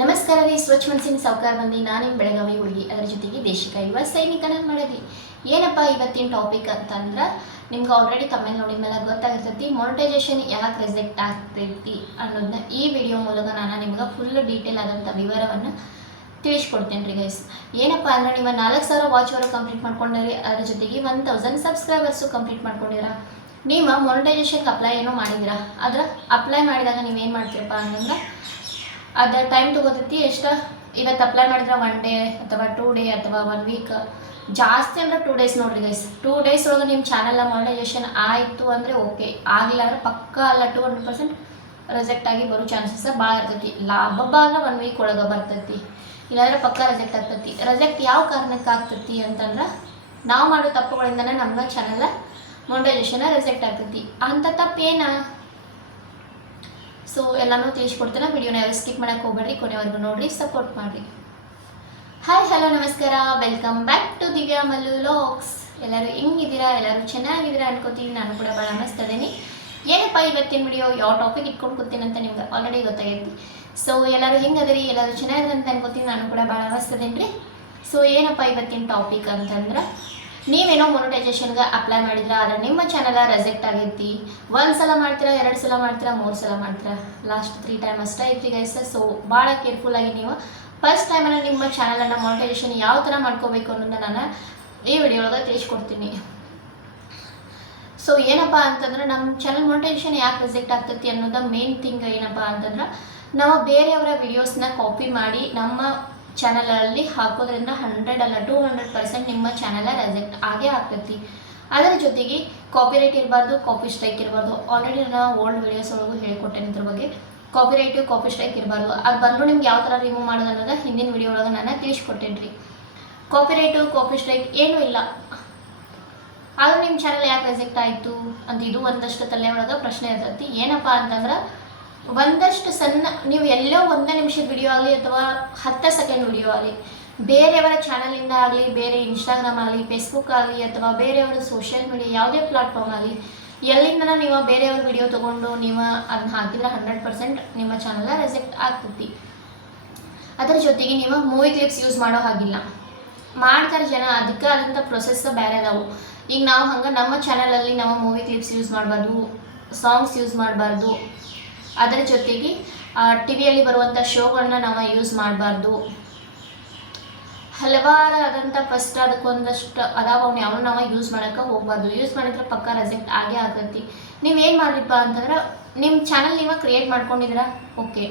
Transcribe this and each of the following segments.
ನಮಸ್ಕಾರ ರೀ. ಸ್ವಚ್ಛ ಮನಸ್ಸಿನ ಸಾವುಕಾರ ಬಂದು ನಾನು ನಿಮ್ಮ ಬೆಳಗಾವಿ ಹುಡುಗಿ, ಅದರ ಜೊತೆಗೆ ದೇಶಿಕ ಯುವ ಸೈನಿಕನ ಮಾಡೋದು. ಏನಪ್ಪ ಇವತ್ತಿನ ಟಾಪಿಕ್ ಅಂತಂದ್ರೆ, ನಿಮ್ಗೆ ಆಲ್ರೆಡಿ ತಮ್ಮೇಲೆ ನೋಡಿದ ಮೇಲೆ ಗೊತ್ತಾಗಿರ್ತೈತಿ ಮಾನಿಟೈಸೇಷನ್ ಯಾಕೆ ರಿಜೆಕ್ಟ್ ಆಗ್ತೈತಿ ಅನ್ನೋದನ್ನ ಈ ವಿಡಿಯೋ ಮೂಲಕ ನಾನು ನಿಮ್ಗೆ ಫುಲ್ ಡೀಟೇಲ್ ಆದಂಥ ವಿವರವನ್ನು ತಿಳಿಸ್ಕೊಡ್ತೇನೆ ರೀ ಗೈಸ್. ಏನಪ್ಪ ಅಂದ್ರೆ, ನೀವು 4,000 ವಾಚ್ ಅವರು ಕಂಪ್ಲೀಟ್ ಮಾಡ್ಕೊಂಡಿರಿ, ಅದರ ಜೊತೆಗೆ 1,000 ಸಬ್ಸ್ಕ್ರೈಬರ್ಸು ಕಂಪ್ಲೀಟ್ ಮಾಡ್ಕೊಂಡಿರ. ನೀವು ಮಾನಿಟೈಸೇಷನ್ಗೆ ಅಪ್ಲೈ ಏನೋ ಮಾಡಿದಿರಾ, ಅದರ ಅಪ್ಲೈ ಮಾಡಿದಾಗ ನೀವೇನು ಮಾಡ್ತೀರಪ್ಪ ಅಂತಂದ್ರೆ, ಅದು ಟೈಮ್ ತೊಗೋತೈತಿ. ಎಷ್ಟು ಇವತ್ತು ಅಪ್ಲೈ ಮಾಡಿದ್ರೆ 1 ಡೇ ಅಥವಾ 2 ಡೇ ಅಥವಾ 1 ವೀಕ್, ಜಾಸ್ತಿ ಅಂದರೆ 2 ಡೇಸ್ ನೋಡಿರಿ ಗೈಸ್. 2 ಡೇಸ್ ಒಳಗೆ ನಿಮ್ಮ ಚಾನಲ್ನ ಮಾನಿಟೈಸೇಷನ್ ಆಯಿತು ಅಂದರೆ ಓಕೆ, ಆಗಲಿಲ್ಲ ಅಂದರೆ ಪಕ್ಕ ಅಲ್ಲ 200% ರಿಜೆಕ್ಟ್ ಆಗಿ ಬರೋ ಚಾನ್ಸಸ್ ಭಾಳ ಇರ್ತೈತಿ. ಲಾಭ ಅಂದ್ರೆ 1 ವೀಕ್ ಒಳಗೆ ಬರ್ತೈತಿ, ಇಲ್ಲಾಂದ್ರೆ ಪಕ್ಕ ರಿಜೆಕ್ಟ್ ಆಗ್ತೈತಿ. ರಿಜೆಕ್ಟ್ ಯಾವ ಕಾರಣಕ್ಕೆ ಆಗ್ತೈತಿ ಅಂತಂದ್ರೆ, ನಾವು ಮಾಡೋ ತಪ್ಪುಗಳಿಂದನೇ ನಮ್ಮ ಚಾನಲ್ ಮಾನಿಟೈಸೇಷನ್ ರಿಜೆಕ್ಟ್ ಆಗ್ತೈತಿ. ಅಂಥ ತಪ್ಪು ಏನು? ಸೊ ಎಲ್ಲನೂ ತಿಳಿಸ್ಕೊಡ್ತೇನೆ. ವಿಡಿಯೋನ ಯಾರು ಸ್ಕಿಪ್ ಮಾಡೋಕ್ಕೆ ಹೋಗ್ಬೇಡ್ರಿ, ಕೊನೆವರೆಗೂ ನೋಡಿರಿ, ಸಪೋರ್ಟ್ ಮಾಡಿರಿ. ಹಾಯ್ ಹಲೋ ನಮಸ್ಕಾರ, welcome back to Divya Mallu vlogs. ಎಲ್ಲರೂ ಹೆಂಗಿದ್ದೀರಾ? ಎಲ್ಲರೂ ಚೆನ್ನಾಗಿದ್ದೀರಾ ಅನ್ಕೋತೀನಿ. ನಾನು ಕೂಡ ಭಾಳ ಮಸ್ತಿದ್ದೀನಿ. ಏನಪ್ಪ ಇವತ್ತಿನ ವಿಡಿಯೋ ಯಾವ ಟಾಪಿಕ್ ಇಟ್ಕೊಂಡು ಕೂತೀನಿ ಅಂತ ನಿಮ್ಗೆ ಆಲ್ರೆಡಿ ಗೊತ್ತಾಗೈತಿ. ಸೊ ಎಲ್ಲರೂ ಹೆಂಗದಿರಿ? ಎಲ್ಲರೂ ಚೆನ್ನಾಗಿದೆ ಅಂತ ಅನ್ಕೋತೀನಿ. ನಾನು ಕೂಡ ಭಾಳ ಮಸ್ತಿದ್ದೀನಿ ರೀ. ಸೊ ಏನಪ್ಪ ಇವತ್ತಿನ ಟಾಪಿಕ್ ಅಂತಂದ್ರೆ, ನೀವೇನೋ ಮೊನಿಟೈಸೇಷನ್ಗೆ ಅಪ್ಲೈ ಮಾಡಿದ್ರೆ ಆದರೆ ನಿಮ್ಮ ಚಾನಲ್ ರಿಜೆಕ್ಟ್ ಆಗೈತಿ. 1 ಸಲ ಮಾಡ್ತೀರಾ, 2 ಸಲ ಮಾಡ್ತೀರಾ, 3 ಸಲ ಮಾಡ್ತೀರಾ, ಲಾಸ್ಟ್ 3 ಟೈಮ್ ಅಷ್ಟೇ ಐತ್ರಿ ಗೈಸ್. ಸೊ ಭಾಳ ಕೇರ್ಫುಲ್ಲಾಗಿ ನೀವು ಫಸ್ಟ್ ಟೈಮನ್ನು ನಿಮ್ಮ ಚಾನಲನ್ನು ಮೊನಿಟೈಸೇಷನ್ ಯಾವ ಥರ ಮಾಡ್ಕೋಬೇಕು ಅನ್ನೋದನ್ನ ನಾನು ಈ ವಿಡಿಯೋ ಒಳಗೆ ತಿಳಿಸ್ಕೊಡ್ತೀನಿ. ಸೊ ಏನಪ್ಪ ಅಂತಂದ್ರೆ, ನಮ್ಮ ಚಾನಲ್ ಮೊನಿಟೈಸೇಷನ್ ಯಾಕೆ ರಿಜೆಕ್ಟ್ ಆಗ್ತೈತಿ ಅನ್ನೋದು ಮೇನ್ ಥಿಂಗ್ ಏನಪ್ಪ ಅಂತಂದ್ರೆ, ನಾವು ಬೇರೆಯವರ ವಿಡಿಯೋಸ್ನ ಕಾಪಿ ಮಾಡಿ ನಮ್ಮ ಚಾನಲಲ್ಲಿ ಹಾಕೋದ್ರಿಂದ 100 ಅಲ್ಲ 200% ನಿಮ್ಮ ಚಾನಲ್ ರಿಜೆಕ್ಟ್ ಆಗೇ ಆಗ್ತೈತಿ. ಅದರ ಜೊತೆಗೆ ಕಾಪಿರೈಟ್ ಇರಬಾರ್ದು, ಕಾಪಿ ಸ್ಟ್ರೈಕ್ ಇರಬಾರ್ದು. ಆಲ್ರೆಡಿ ನಾನು ಓಲ್ಡ್ ವಿಡಿಯೋಸ್ ಒಳಗೂ ಹೇಳ್ಕೊಟ್ಟೇನೆ ಇದ್ರ ಬಗ್ಗೆ. ಕಾಪಿರೈಟು ಕಾಪಿ ಸ್ಟ್ರೈಕ್ ಇರಬಾರ್ದು. ಅದು ಬಂದರೂ ನಿಮ್ಗೆ ಯಾವ ಥರ ರಿಮೂವ್ ಮಾಡೋದು ಅನ್ನೋದು ಹಿಂದಿನ ವಿಡಿಯೋ ಒಳಗೆ ನಾನು ತಿಳಿಸ್ಕೊಟ್ಟೇನೆ ರೀ. ಕಾಪಿರೈಟು ಕಾಪಿ ಸ್ಟ್ರೈಕ್ ಏನೂ ಇಲ್ಲ, ಆದರೂ ನಿಮ್ಮ ಚಾನಲ್ ಯಾಕೆ ರಿಜೆಕ್ಟ್ ಆಯಿತು ಅಂತ ಇದು ಒಂದಷ್ಟು ತಲೆ ಒಳಗೆ ಪ್ರಶ್ನೆ ಇರ್ತೈತಿ. ಏನಪ್ಪ ಅಂತಂದ್ರೆ, ಒಂದಷ್ಟು ಸಣ್ಣ ನೀವು ಎಲ್ಲೋ 1 ನಿಮಿಷದ ವಿಡಿಯೋ ಆಗಲಿ ಅಥವಾ 10 ಸೆಕೆಂಡ್ ವಿಡಿಯೋ ಆಗಲಿ, ಬೇರೆಯವರ ಚಾನಲಿಂದ ಆಗಲಿ, ಬೇರೆ ಇನ್ಸ್ಟಾಗ್ರಾಮ್ ಆಗಲಿ, ಫೇಸ್ಬುಕ್ ಆಗಲಿ, ಅಥವಾ ಬೇರೆಯವರ ಸೋಷಿಯಲ್ ಮೀಡಿಯಾ ಯಾವುದೇ ಪ್ಲಾಟ್ಫಾರ್ಮ್ ಆಗಲಿ, ಎಲ್ಲಿಂದ ನೀವು ಬೇರೆಯವ್ರ ವಿಡಿಯೋ ತೊಗೊಂಡು ನೀವು ಅದನ್ನ ಹಾಕಿದ್ರೆ 100% ನಿಮ್ಮ ಚಾನಲ್ ರಿಜೆಕ್ಟ್ ಆಗ್ತೈತಿ. ಅದರ ಜೊತೆಗೆ ನೀವು ಮೂವಿ ಕ್ಲಿಪ್ಸ್ ಯೂಸ್ ಮಾಡೋ ಹಾಗಿಲ್ಲ. ಮಾಡ್ತಾರೆ ಜನ, ಅದಕ್ಕೆ ಆದಂಥ ಪ್ರೊಸೆಸ್ ಬೇರೆ ಅದಾವು. ಈಗ ನಾವು ಹಂಗೆ ನಮ್ಮ ಚಾನಲಲ್ಲಿ ನಾವು ಮೂವಿ ಕ್ಲಿಪ್ಸ್ ಯೂಸ್ ಮಾಡಬಾರ್ದು, ಸಾಂಗ್ಸ್ ಯೂಸ್ ಮಾಡಬಾರ್ದು. ಅದರ ಜೊತೆಗೆ ಟಿವಿಯಲ್ಲಿ ಬರುವಂಥ ಶೋಗಳನ್ನ ನಾವು ಯೂಸ್ ಮಾಡಬಾರ್ದು. ಹಲವಾರು ಆದಂಥ ಫಸ್ಟ್ ಅದಕ್ಕೊಂದಷ್ಟು ಅದಾವ, ಅವ್ನು ಯಾವನು ನಾವು ಯೂಸ್ ಮಾಡೋಕ್ಕೆ ಹೋಗ್ಬಾರ್ದು. ಯೂಸ್ ಮಾಡಿದ್ರೆ ಪಕ್ಕ ರಿಜೆಕ್ಟ್ ಆಗೇ ಆಗ್ತೈತಿ. ನೀವೇನು ಮಾಡಿರಪ್ಪ ಅಂತಂದ್ರೆ, ನಿಮ್ಮ ಚಾನಲ್ ನೀವು ಕ್ರಿಯೇಟ್ ಮಾಡ್ಕೊಂಡಿದ್ದೀರಾ ಓಕೆ,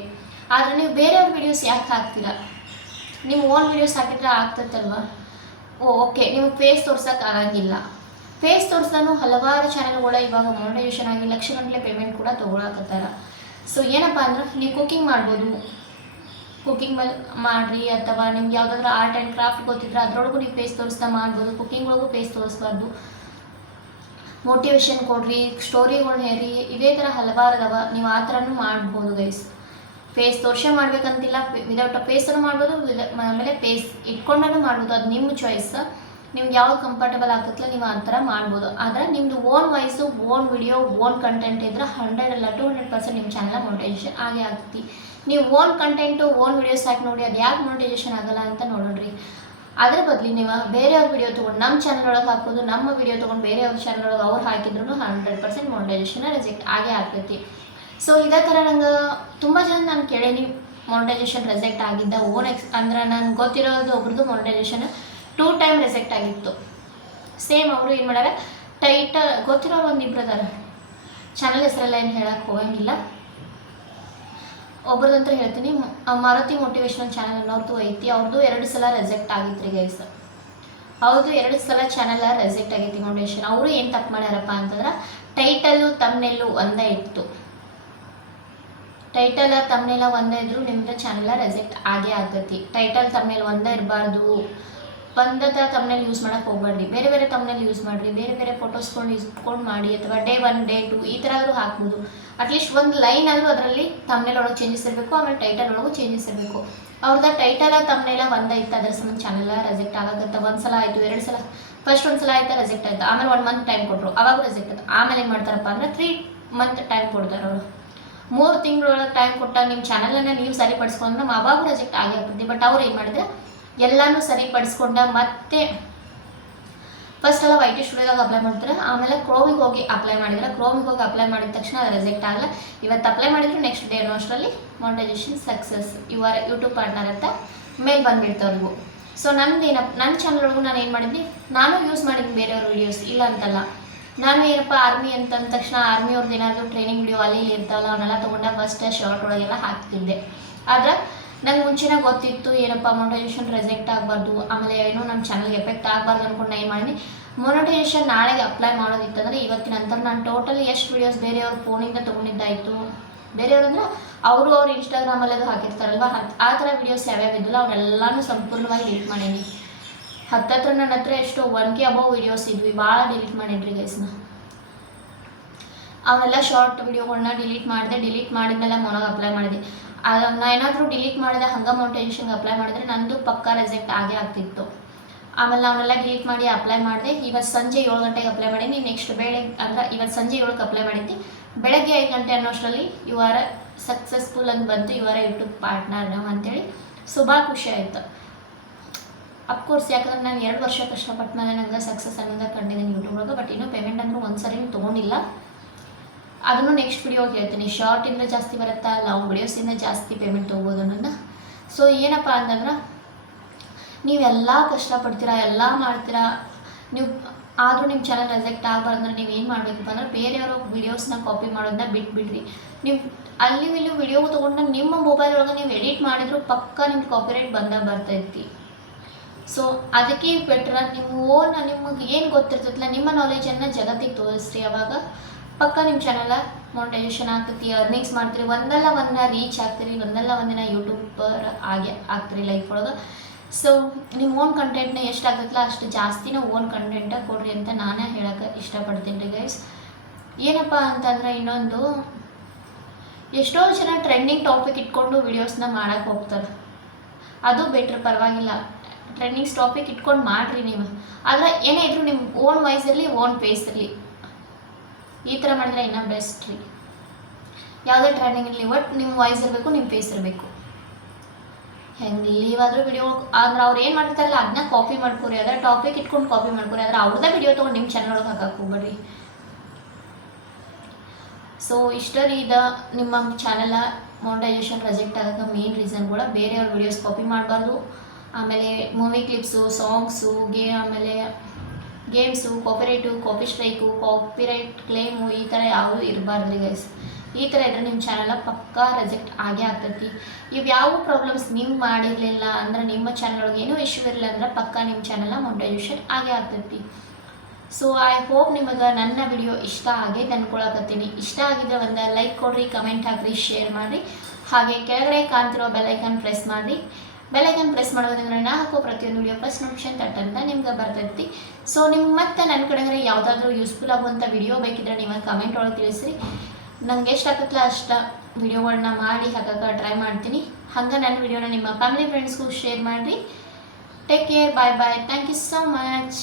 ಆದರೆ ನೀವು ಬೇರೆಯವ್ರ ವೀಡಿಯೋಸ್ ಯಾಕೆ ಹಾಕ್ತೀರಾ? ನೀವು ಓನ್ ವೀಡಿಯೋಸ್ ಹಾಕಿದ್ರೆ ಆಗ್ತೈತಲ್ವ? ಓಕೆ, ನಿಮಗೆ ಫೇಸ್ ತೋರ್ಸೋಕೆ ಆಗಂಗಿಲ್ಲ. ಫೇಸ್ ತೋರಿಸ್ತಾನು ಹಲವಾರು ಚಾನಲ್ಗಳು ಇವಾಗ ಮಾನಿಟೈಸೇಷನ್ ಆಗಿ ಲಕ್ಷಗಟ್ಟಲೆ ಪೇಮೆಂಟ್ ಕೂಡ ತೊಗೊಳಕತ್ತಾರ. ಸೊ ಏನಪ್ಪ ಅಂದ್ರೆ, ನೀವು ಕುಕಿಂಗ್ ಮಾಡ್ಬೋದು, ಕುಕಿಂಗ್ ಮಾಡಿರಿ. ಅಥವಾ ನಿಮ್ಗೆ ಯಾವುದಾದ್ರೂ ಆರ್ಟ್ ಆ್ಯಂಡ್ ಕ್ರಾಫ್ಟ್ ಗೊತ್ತಿದ್ರೆ ಅದರೊಳಗೂ ನೀವು ಫೇಸ್ ತೋರಿಸ್ತಾ ಮಾಡ್ಬೋದು. ಕುಕಿಂಗ್ ಒಳಗೂ ಫೇಸ್ ತೋರಿಸ್ಬಾರ್ದು. ಮೋಟಿವೇಶನ್ ಕೊಡ್ರಿ, ಸ್ಟೋರಿಗಳು ಹೇಳಿ, ಇದೇ ಥರ ಹಲವಾರು ಅದಾವ. ನೀವು ಆ ಥರನೂ ಮಾಡ್ಬೋದು ಗೈಸ್. ಫೇಸ್ ತೋರಿಸೇ ಮಾಡ್ಬೇಕಂತಿಲ್ಲ, ವಿದೌಟ್ ಫೇಸನ್ನು ಮಾಡ್ಬೋದು, ಆಮೇಲೆ ಫೇಸ್ ಇಟ್ಕೊಂಡೂ ಮಾಡ್ಬೋದು. ಅದು ನಿಮ್ಮ ಚಾಯ್ಸ್. ನಿಮ್ಗೆ ಯಾವ್ದು ಕಂಫರ್ಟಬಲ್ ಆಗ್ತೈತಲ್ಲ ನೀವು ಆ ಥರ ಮಾಡ್ಬೋದು. ಆದರೆ ನಿಮ್ಮದು own voice, own video, own content ಇದ್ರೆ 100 ಅಲ್ಲ 200% ನಿಮ್ಮ ಚಾನಲ್ ಮಾನಿಟೈಸೇಷನ್ ಆಗೇ ಆಗ್ತೈತಿ. ನೀವು ಓನ್ ಕಂಟೆಂಟು, ಓನ್ ವಿಡಿಯೋಸ್ ಹಾಕಿ ನೋಡಿ, ಅದು ಯಾಕೆ ಮಾನಿಟೈಸೇಷನ್ ಆಗಲ್ಲ ಅಂತ ನೋಡೋಣ್ರಿ. ಅದ್ರ ಬದಲು ನೀವು ಬೇರೆಯವ್ರ ವಿಡಿಯೋ ತೊಗೊಂಡು ನಮ್ಮ ಚಾನಲ್ ಒಳಗೆ ಹಾಕೋದು, ನಮ್ಮ ವಿಡಿಯೋ ತೊಗೊಂಡು ಬೇರೆಯವ್ರ ಚಾನಲ್ ಒಳಗೆ ಅವ್ರು ಹಾಕಿದ್ರು 100% ಮಾನಿಟೈಸೇಷನ್ ರಿಜೆಕ್ಟ್ ಆಗೇ ಆಗ್ತೈತಿ. ಸೊ ಇದೇ ಥರ ನಂಗೆ ತುಂಬ ಜನ ನಾನು ಕೇಳೀನಿ, ಮಾನಿಟೈಸೇಷನ್ ರಿಜೆಕ್ಟ್ ಆಗಿದ್ದ ಓನ್ ಅಂದ್ರೆ ನನಗೆ ಗೊತ್ತಿರೋದು ಒಬ್ರದ್ದು ಮಾನಿಟೈಸೇಷನ್ 2 ಟೈಮ್ ರಿಜೆಕ್ಟ್ ಆಗಿತ್ತು. ಸೇಮ್ ಅವರು ಏನು ಮಾಡ್ಯಾರ, ಗೊತ್ತಿರೋರು ಒಂದಿಬ್ರು ಅದಾರ, ಚಾನಲ್ ಹೆಸರೆಲ್ಲ ಏನು ಹೇಳಕ್ಕೆ ಹೋಗಂಗಿಲ್ಲ. ಒಬ್ರದಂತ್ರ ಹೇಳ್ತೀನಿ, ಮಾರುತಿ ಮೋಟಿವೇಶನಲ್ ಚಾನಲ್ ಅನ್ನೋರ್ದು ಐತಿ. ಅವ್ರದ್ದು 2 ಸಲ ರಿಜೆಕ್ಟ್ ಆಗಿತ್ತು ರೀ ಗೈಸ್. ಅವ್ರದ್ದು 2 ಸಲ ಚಾನಲ್ ರಿಜೆಕ್ಟ್ ಆಗೈತಿ ಮಾನಿಟೈಸೇಷನ್. ಅವರು ಏನು ತಪ್ಪು ಮಾಡ್ಯಾರಪ್ಪ ಅಂತಂದ್ರೆ, ಟೈಟಲ್ಲು ತಮ್ನೆಲ್ಲು ಒಂದೇ ಇತ್ತು. ಟೈಟಲ್ ತಮ್ನೆಲ್ಲ ಒಂದೇ ಇದ್ದರೂ ನಿಮ್ಮದು ಚಾನಲ್ ರಿಜೆಕ್ಟ್ ಆಗೇ ಆಗ್ತೈತಿ. ಟೈಟಲ್ ತಮ್ನೆಲ್ ಒಂದೇ ಇರಬಾರ್ದು. ಒಂದದ ತಮ್ನೆಲ್ ಯೂಸ್ ಮಾಡೋಕ್ಕೆ ಹೋಗ್ಬಾರ್ದು. ಬೇರೆ ಬೇರೆ ತಮ್ನೆಲ್ ಯೂಸ್ ಮಾಡಿರಿ, ಬೇರೆ ಬೇರೆ ಫೋಟೋಸ್ಕೊಂಡು ಇಸ್ಕೊಂಡು ಮಾಡಿ, ಅಥವಾ ಡೇ 1 ಡೇ 2 ಈ ಥರ ಆದರೂ ಹಾಕ್ಬೋದು. ಅಟ್ಲೀಸ್ಟ್ ಒಂದು ಲೈನ್ ಆದರೂ ಅದರಲ್ಲಿ ತಮ್ನೆಲ್ ಒಳಗೆ ಚೇಂಜಸ್ ಇರಬೇಕು, ಆಮೇಲೆ ಟೈಟಲ್ ಒಳಗೂ ಚೇಂಜಸ್ ಇರಬೇಕು. ಅವ್ರದ್ದು ಟೈಟಲ್ ತಮ್ನೆಲ್ಲ ಒಂದೇ ಇತ್ತು, ಅದರ ಸಂಬಂಧ ಚಾನಲ್ ರಿಜೆಕ್ಟ್ ಆಗುತ್ತೆ. 1 ಸಲ ಆಯಿತು, 2 ಸಲ, ಫಸ್ಟ್ 1 ಸಲ ಆಯ್ತು ರಿಜೆಕ್ಟ್ ಆಯಿತು, ಆಮೇಲೆ 1 ಮಂತ್ ಟೈಮ್ ಕೊಟ್ಟರು, ಅವಾಗ ರಿಜೆಕ್ಟ್ ಆಯಿತು. ಆಮೇಲೆ ಏನು ಮಾಡ್ತಾರಪ್ಪ ಅಂದರೆ 3 ಮಂತ್ ಟೈಮ್ ಕೊಡ್ತಾರೆ ಅವರು. 3 ತಿಂಗಳೊಳಗೆ ಟೈಮ್ ಕೊಟ್ಟಾಗ ನಿಮ್ಮ ಚಾನಲನ್ನು ನೀವು ಸರಿಪಡಿಸ್ಕೊಂಡ್ರೆ ನಮ್ಮ ಅವಾಗ ರಿಜೆಕ್ಟ್ ಆಗೇ ಆಗ್ತದೆ. ಬಟ್ ಅವ್ರು ಏನು ಮಾಡಿದ್ರೆ ಎಲ್ಲನೂ ಸರಿಪಡಿಸ್ಕೊಂಡ ಮತ್ತೆ ಫಸ್ಟ್ ಎಲ್ಲ ವೈ ಟಿ ಸ್ಟುಡಿಯೋದಾಗ ಅಪ್ಲೈ ಮಾಡ್ತಾರೆ, ಆಮೇಲೆ ಕ್ರೋಮಿಗೆ ಹೋಗಿ ಅಪ್ಲೈ ಮಾಡಿದ್ರೆ, ಕ್ರೋಮಿಗೆ ಹೋಗಿ ಅಪ್ಲೈ ಮಾಡಿದ ತಕ್ಷಣ ಅದು ರಿಜೆಕ್ಟ್ ಆಗಲ್ಲ. ಇವತ್ತು ಅಪ್ಲೈ ಮಾಡಿದ್ರೆ ನೆಕ್ಸ್ಟ್ ಡೇ ಅಷ್ಟರಲ್ಲಿ ಮಾನಿಟೈಸೇಷನ್ ಸಕ್ಸಸ್ ಇವರ ಯೂಟ್ಯೂಬ್ ಪಾರ್ಟ್ನರ್ ಅಂತ ಮೇಲ್ ಬಂದುಬಿಡ್ತವ್ರಿಗೂ. ಸೊ ನನ್ನ ಚಾನಲ್ ಒಳಗೂ ನಾನು ಏನು ಮಾಡಿದ್ನಿ, ನಾನು ಯೂಸ್ ಮಾಡಿದ್ದೀನಿ ಬೇರೆಯವ್ರ ವೀಡಿಯೋಸ್, ಇಲ್ಲ ಅಂತಲ್ಲ. ನಾನು ಏನಪ್ಪ ಆರ್ಮಿ ಅಂತಂದ ತಕ್ಷಣ ಆರ್ಮಿಯವ್ರದ್ದು ಏನಾದರೂ ಟ್ರೈನಿಂಗ್ ವಿಡಿಯೋ ಅಲ್ಲಿ ಇಲ್ಲಿ ಇರ್ತಾವಲ್ಲ ಅವನ್ನೆಲ್ಲ ತೊಗೊಂಡ ಫಸ್ಟ್ ಶಾರ್ಟ್ ಒಳಗೆಲ್ಲ ಹಾಕ್ತಿದ್ದೆ. ಆದ್ರೆ ನಂಗೆ ಮುಂಚೆನೇ ಗೊತ್ತಿತ್ತು ಏನಪ್ಪ ಮಾನಿಟೈಸೇಷನ್ ರಿಜೆಕ್ಟ್ ಆಗಬಾರ್ದು, ಆಮೇಲೆ ಏನೋ ನಮ್ಮ ಚಾನಲ್ಗೆ ಎಫೆಕ್ಟ್ ಆಗಬಾರ್ದು ಅಂದ್ಕೊಂಡು ಏನು ಮಾಡಿದ್ನಿ, ಮಾನಿಟೈಸೇಷನ್ ನಾಳೆಗೆ ಅಪ್ಲೈ ಮಾಡೋದಿತ್ತಂದರೆ ಇವತ್ತಿನ ನಂತರ ನಾನು ಟೋಟಲಿ ಎಷ್ಟು ವೀಡಿಯೋಸ್ ಬೇರೆಯವ್ರ ಫೋನಿಂದ ತೊಗೊಂಡಿದ್ದಾಯಿತು, ಬೇರೆಯವ್ರು ಅಂದ್ರೆ ಅವರು ಅವ್ರು ಇನ್ಸ್ಟಾಗ್ರಾಮಲ್ಲಿ ಅದು ಹಾಕಿರ್ತಾರಲ್ವ ಆ ಥರ ವೀಡಿಯೋಸ್ ಯಾವ್ಯಾವ ಇದ್ದಿಲ್ಲ ಅವನ್ನೆಲ್ಲನೂ ಸಂಪೂರ್ಣವಾಗಿ ಡಿಲೀಟ್ ಮಾಡೀನಿ. ಹತ್ತತ್ರ ನನ್ನ ಹತ್ರ ಎಷ್ಟು 1K ಅಬೌವ್ ವೀಡಿಯೋಸ್ ಇದ್ವಿ, ಭಾಳ ಡಿಲೀಟ್ ಮಾಡೀನಿ ಗೈಸ್ನ. ಅವನ್ನೆಲ್ಲ ಶಾರ್ಟ್ ವಿಡಿಯೋಗಳನ್ನ ಡಿಲೀಟ್ ಮಾಡಿದ್ಮೇಲೆ ಮೊನಾಗ ಅಪ್ಲೈ ಮಾಡಿದೆ. ನಾನು ಏನಾದರೂ ಡಿಲೀಟ್ ಮಾಡಿದೆ ಹಂಗೆ ಮಾನಿಟೈಸೇಷನ್ಗೆ ಅಪ್ಲೈ ಮಾಡಿದ್ರೆ ನಂದು ಪಕ್ಕಾ ರಿಜೆಕ್ಟ್ ಆಗೇ ಆಗ್ತಿತ್ತು. ಆಮೇಲೆ ಅವನ್ನೆಲ್ಲ ಡಿಲೀಟ್ ಮಾಡಿ ಅಪ್ಲೈ ಮಾಡಿದೆ. ಇವತ್ತು ಸಂಜೆ 7 ಗಂಟೆಗೆ ಅಪ್ಲೈ ಮಾಡೀನಿ. ನೆಕ್ಸ್ಟ್ ಬೆಳಗ್ಗೆ ಅಂದ್ರೆ ಇವತ್ತು ಸಂಜೆ 7ಕ್ಕೆ ಅಪ್ಲೈ ಮಾಡಿದ್ದೆ. ಬೆಳಗ್ಗೆ 5 ಗಂಟೆ ಅನ್ನೋಷ್ಟರಲ್ಲಿ ಯು ಆರ್ ಸಕ್ಸಸ್ಫುಲ್ ಅಂತ ಬಂತು, ಯು ಆರ್ ಯೂಟ್ಯೂಬ್ ಪಾರ್ಟ್ನರ್ ನಾವು ಅಂತೇಳಿ. ಸೊ ಭಾಳ ಖುಷಿ ಆಯಿತು. ಅಫ್ಕೋರ್ಸ್ ಯಾಕಂದ್ರೆ ನಾನು 2 ವರ್ಷ ಕಷ್ಟಪಟ್ಟ ಮೇಲೆ ನಂಗೆ ಸಕ್ಸಸ್ ಅನ್ನೋದು ಕಂಡಿದ್ದೀನಿ ಯೂಟ್ಯೂಬ್ ಒಳಗೆ. ಬಟ್ ಇನ್ನೂ ಪೇಮೆಂಟ್ ಅಂದರೂ ಒಂದು ಸರಿ ತೊಗೊಂಡಿಲ್ಲ, ಅದನ್ನು ನೆಕ್ಸ್ಟ್ ವಿಡಿಯೋಗೆ ಹೇಳ್ತೀನಿ. ಶಾರ್ಟಿಂದ ಜಾಸ್ತಿ ಬರುತ್ತಾ, ಲಾಂಗ್ ವಿಡಿಯೋಸಿಂದ ಜಾಸ್ತಿ ಪೇಮೆಂಟ್ ತೊಗೋಬೋದು ಅನ್ನೋದನ್ನ. ಸೊ ಏನಪ್ಪ ಅಂತಂದ್ರೆ ನೀವೆಲ್ಲ ಕಷ್ಟಪಡ್ತೀರಾ, ಎಲ್ಲ ಮಾಡ್ತೀರಾ, ನೀವು ಆದರೂ ನಿಮ್ಮ ಚಾನಲ್ ರಿಜೆಕ್ಟ್ ಆಗಬಾರ್ದಂದ್ರೆ ನೀವು ಏನು ಮಾಡಬೇಕಪ್ಪ ಅಂದ್ರೆ ಬೇರೆಯವ್ರ ವೀಡಿಯೋಸ್ನ ಕಾಪಿ ಮಾಡೋದನ್ನ ಬಿಟ್ಬಿಡ್ರಿ. ನೀವು ಅಲ್ಲಿ ಇಲ್ಲಿ ವಿಡಿಯೋ ತೊಗೊಂಡು ನಿಮ್ಮ ಮೊಬೈಲ್ ಒಳಗೆ ನೀವು ಎಡಿಟ್ ಮಾಡಿದ್ರು ಪಕ್ಕ ನಿಮ್ಮ ಕಾಪಿರೈಟ್ ಬರ್ತೈತಿ. ಸೊ ಅದಕ್ಕೆ ಬೆಟ್ರ ನೀವು ನಿಮಗೆ ಏನು ಗೊತ್ತಿರ್ತೈತಿಲ್ಲ ನಿಮ್ಮ ನಾಲೆಜನ್ನು ಜಗತ್ತಿಗೆ ತೋರಿಸ್ರಿ. ಅವಾಗ ಪಕ್ಕ ನಿಮ್ಮ ಚಾನಲ್ ಮಾನಿಟೈಸೇಷನ್ ಆಗ್ತೈತಿ, ಅರ್ನಿಂಗ್ಸ್ ಮಾಡ್ತೀರಿ, ಒಂದಲ್ಲ ಒಂದಿನ ರೀಚ್ ಆಗ್ತೀರಿ, ಒಂದಲ್ಲ ಒಂದಿನ ಯೂಟ್ಯೂಬರ್ ಆಗ್ತೀರಿ ಲೈಫ್ ಒಳಗೆ. ಸೊ ನಿಮ್ಮ ಓನ್ ಕಂಟೆಂಟ್ನ ಎಷ್ಟು ಆಗ್ತೈತಿಲ್ಲ ಅಷ್ಟು ಜಾಸ್ತಿನ ಓನ್ ಕಂಟೆಂಟ ಕೊಡ್ರಿ ಅಂತ ನಾನೇ ಹೇಳೋಕ್ಕೆ ಇಷ್ಟಪಡ್ತೀನಿ ರೀ ಗೈಸ್. ಏನಪ್ಪ ಅಂತಂದರೆ ಇನ್ನೊಂದು, ಎಷ್ಟೋ ಜನ ಟ್ರೆಂಡಿಂಗ್ ಟಾಪಿಕ್ ಇಟ್ಕೊಂಡು ವೀಡಿಯೋಸ್ನ ಮಾಡೋಕ್ಕೆ ಹೋಗ್ತಾರೆ. ಅದು ಬೆಟ್ರ್, ಪರವಾಗಿಲ್ಲ, ಟ್ರೆಂಡಿಂಗ್ಸ್ ಟಾಪಿಕ್ ಇಟ್ಕೊಂಡು ಮಾಡಿರಿ ನೀವು. ಆದರೆ ಏನೇ ಇದ್ರೂ ನಿಮ್ಮ ಓನ್ ವಾಯ್ಸ್ ಇರಲಿ, ಓನ್ ಫೇಸ್ ಇರಲಿ, ಈ ಥರ ಮಾಡಿದ್ರೆ ಇನ್ನೂ ಬೆಸ್ಟ್ ರೀ. ಯಾವುದೇ ಟ್ರೆಂಡಿಂಗ್ ಇರಲಿ, ಒಟ್ಟು ನಿಮ್ಮ ವಾಯ್ಸ್ ಇರಬೇಕು, ನಿಮ್ಮ ಫೇಸ್ ಇರಬೇಕು. ಹೆಂಗೆ ನೀವಾದರೂ ವಿಡಿಯೋ ಆದ್ರೆ ಅವ್ರು ಏನು ಮಾಡ್ತಾರಲ್ಲ ಅದನ್ನ ಕಾಪಿ ಮಾಡ್ಕೊರಿ, ಅದರ ಟಾಪಿಕ್ ಇಟ್ಕೊಂಡು ಕಾಪಿ ಮಾಡ್ಕೊರಿ, ಆದರೆ ಅವ್ರದ್ದೇ ವಿಡಿಯೋ ತೊಗೊಂಡು ನಿಮ್ಮ ಚಾನಲ್ ಒಳಗೆ ಹಾಕಕ್ಕೆ ಹೋಗ್ಬೇಡ್ರಿ. ಸೊ ಇಷ್ಟ ರೀ ನಿಮ್ಮ ಚಾನಲ್ ಮಾನಿಟೈಸೇಷನ್ ರಿಜೆಕ್ಟ್ ಆಗೋಕ್ಕೆ ಮೇನ್ ರೀಸನ್ ಕೂಡ ಬೇರೆಯವ್ರ ವೀಡಿಯೋಸ್ ಕಾಪಿ ಮಾಡಬಾರ್ದು, ಆಮೇಲೆ ಮೂವಿ ಕ್ಲಿಪ್ಸು, ಸಾಂಗ್ಸು, ಆಮೇಲೆ games, copyright, copy strike, copyright claim ಈ ಥರ ಯಾವುದೂ ಇರಬಾರ್ದು ರೀ ಗೈಸ್. ಈ ಥರ ಇದ್ದರೆ ನಿಮ್ಮ ಚಾನಲ್ ಪಕ್ಕಾ ರಿಜೆಕ್ಟ್ ಆಗೇ ಆಗ್ತೈತಿ. ಇವು ಯಾವ ಪ್ರಾಬ್ಲಮ್ಸ್ ನೀವು ಮಾಡಿರಲಿಲ್ಲ ಅಂದ್ರೆ, ನಿಮ್ಮ ಚಾನಲ್ ಒಳಗೆ ಏನೂ ಇಶ್ಯೂ ಇರಲಿಲ್ಲ ಅಂದ್ರೆ ಪಕ್ಕಾ ನಿಮ್ಮ ಚಾನಲ್ ಮಾನಿಟೈಸೇಷನ್ ಆಗೇ ಆಗ್ತೈತಿ. ಸೊ ಐ ಹೋಪ್ ನಿಮಗೆ ನನ್ನ ವಿಡಿಯೋ ಇಷ್ಟ ಆಗೈತೆ ಅಂದ್ಕೊಳಕತ್ತೀನಿ. ಇಷ್ಟ ಆಗಿದ್ರೆ ಒಂದು ಲೈಕ್ ಕೊಡಿರಿ, ಕಮೆಂಟ್ ಹಾಕಿರಿ, ಶೇರ್ ಮಾಡಿರಿ, ಹಾಗೆ ಕೆಳಗಡೆ ಕಾಣ್ತಿರೋ ಬೆಲ್ಲೈಕನ್ ಪ್ರೆಸ್ ಮಾಡಿರಿ. ಬೆಲ್ಲೈಕನ್ ಪ್ರೆಸ್ ಮಾಡೋದ್ರಿಂದ ನಾ ಹಾಕೋ ಪ್ರತಿಯೊಂದು ವಿಡಿಯೋ ಫಸ್ಟ್ ನೋಟಿಫಿಕೇಶನ್ ತಟ್ಟಂತ ನಿಮ್ಗೆ ಬರ್ತೈತಿ. ಸೊ ನಿಮ್ಗೆ ಮತ್ತೆ ನನ್ನ ಕಡೆಗೆ ಯಾವುದಾದ್ರೂ ಯೂಸ್ಫುಲ್ ಆಗುವಂಥ ವಿಡಿಯೋ ಬೇಕಿದ್ರೆ ನೀವು ಕಮೆಂಟ್ ಒಳಗೆ ತಿಳಿಸ್ರಿ. ನಂಗೆ ಎಷ್ಟು ಆಗ್ತಲ್ಲ ಅಷ್ಟು ವಿಡಿಯೋಗಳನ್ನ ಮಾಡಿ ಹಾಕೋಕ್ಕೆ ಟ್ರೈ ಮಾಡ್ತೀನಿ. ಹಂಗೆ ನನ್ನ ವಿಡಿಯೋನ ನಿಮ್ಮ ಫ್ಯಾಮಿಲಿ ಫ್ರೆಂಡ್ಸ್ಗೂ ಶೇರ್ ಮಾಡಿರಿ. Take care, bye bye, thank you so much.